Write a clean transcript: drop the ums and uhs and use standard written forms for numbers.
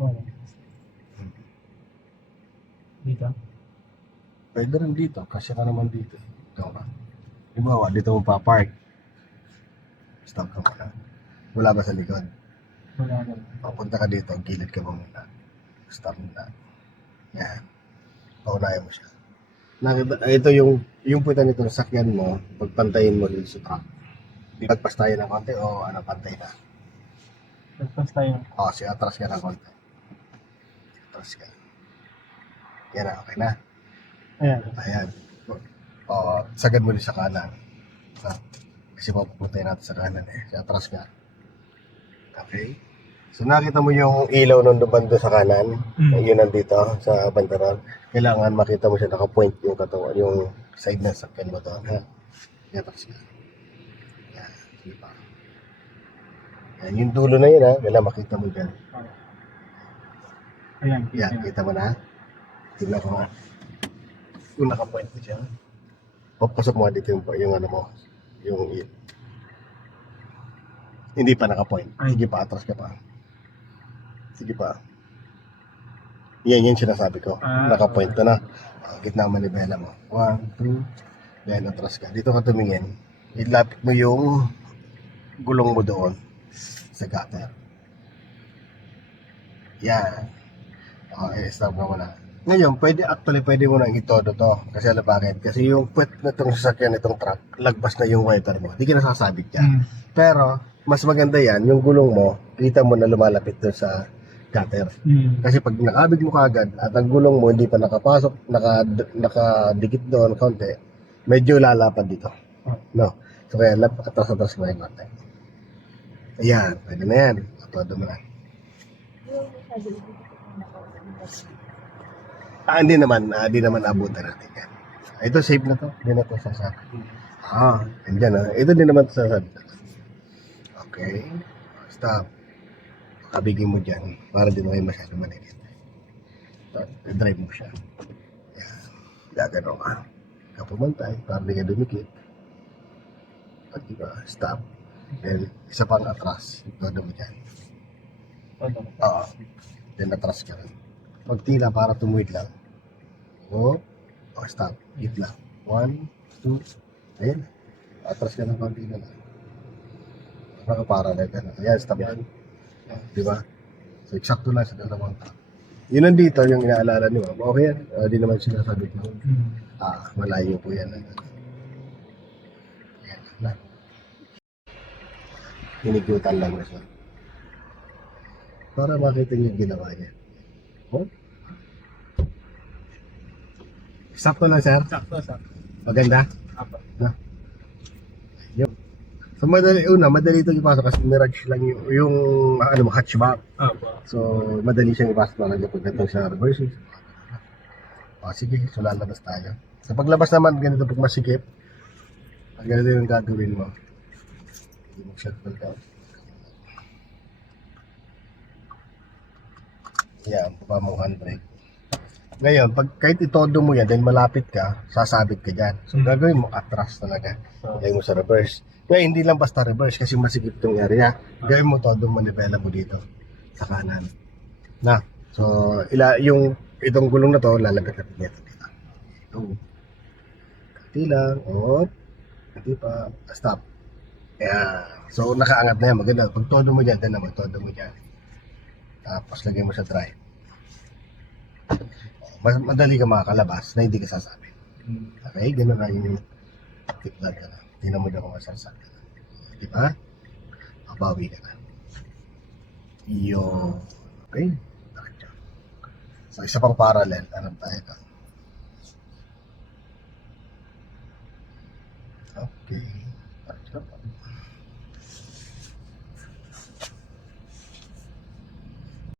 Wala. Dito? Pwede rin dito, kasi ka naman dito. Ikaw ka. Halimbawa, dito mo pa-park. Stop ka muna. Wala ba sa likod? Wala na. Papunta ka dito, gilid ka mo muna. Stop muna. Yan. Paunayan mo siya. Nakita, ito yung puta nito, sakyan mo, pagpantayin mo rin sa truck. Pagpas tayo ng konti o ano, pantay na. Nagpas tayo. O, atras ka ng konti. Atras ka. Yan na, okay na. Ayan. Ayan. O, sagad mo rin sa kanan. Kasi papupuntayin natin sa kanan eh. Sa atras ka. Okay. So nakita mo yung ilaw nung banda sa kanan, yun nandito sa bandaran. Kailangan makita mo siya naka-point yung katawan, yung side na sakyan mo doon, ha? Atras ka. Yan, sige pa. Yan, yung dulo na yun, ha? Kailangan makita mo dyan. Ayan. Yan, kita mo na. Tignan ko nga. Kung naka-point mo siya. Papasok mo dito yung ano mo, yung hindi pa naka-point. Sige pa, atras ka pa. Sige pa. Yan yung sinasabi ko. Naka-point ka na. Gitna manibela mo. 1, 2. Yan, atras ka. Dito ka tumingin. Ilapit mo yung gulong mo doon sa gutter. Yan. Okay, stop na muna. Ngayon, pwede mo nang itodo to. Kasi alam bakit? Kasi yung puwet na itong sasakyan, itong truck, lagpas na yung wiper mo. Hindi ka nasasabit yan. Pero, mas maganda yan, yung gulong mo, kita mo na lumalapit doon sa gutter. Kasi pag nakabig mo kagad at ang gulong mo hindi pa nakapasok, nakadikit doon konti, medyo lalapad dito. No? So kaya atras-atras mo yung konti. Ayan, pwede na yan. Atodo mo na. Hindi naman abutan natin yan. Ito safe na to. Hindi na to sasabi. Andyan ito din naman to sasabi. Okay. Stop. Kabigin mo dyan para di na kayo masyado manikit. Drive mo siya. Yan. Gagano ka. Kapumantay para di ka dumikit. At diba, stop. Then, isa pang atras. Todo mo dyan. Oo. Then atras ka rin. Pag tila para tumuwid lang. Stop. Hit lang. 1, 2. Ayan. Atras ka ng konti na lang. Nakaparallel ka na. Ayan, stop yan. Diba? So, eksakto lang sa dalawang truck. Yun nandito, yung inaalala ni Ma'am. Okay yan. Di naman sinasabi ko. Malayo po yan. Ayan lang. Hinigutan lang na siya. Para makita niyo yung ginawa niya. Sakto lang, sir. Sakto. Maganda? Yun. So, madali itong ipasok kasi Mirage lang yung hatchback. So, madali siyang ipasok na lang pagdating sa reverse. Sige, so lalabas tayo. Sa paglabas naman, ganito pag masikip, ganito yung gagawin mo. Hindi mo shuttle ka. Yan, baba mo handbrake. Ngayon, kahit itodo mo yan, dahil malapit ka, sasabit ka dyan. So, gagawin mo atras talaga. Gagawin mo sa reverse. Ngayon, hindi lang basta reverse kasi masikip itong area. Gawin mo todo manibela mo dito sa kanan. So, itong gulong na to, lalapit-lapit nito dito. Kati lang, kati pa, stop. Ayan. So, nakaangat na yan, maganda. Pag todo mo dyan, then naman, todo mo dyan. Tapos, lagay mo sa drive. Mas madali ka makakalabas na hindi ka sasabi. Okay, gano'n na yung tiklan ka na. Tingnan mo na kung masasabi ka na. Di ba? Mabawi ka na. Okay? So, isa pang parallel. Anong tayo ka? Okay.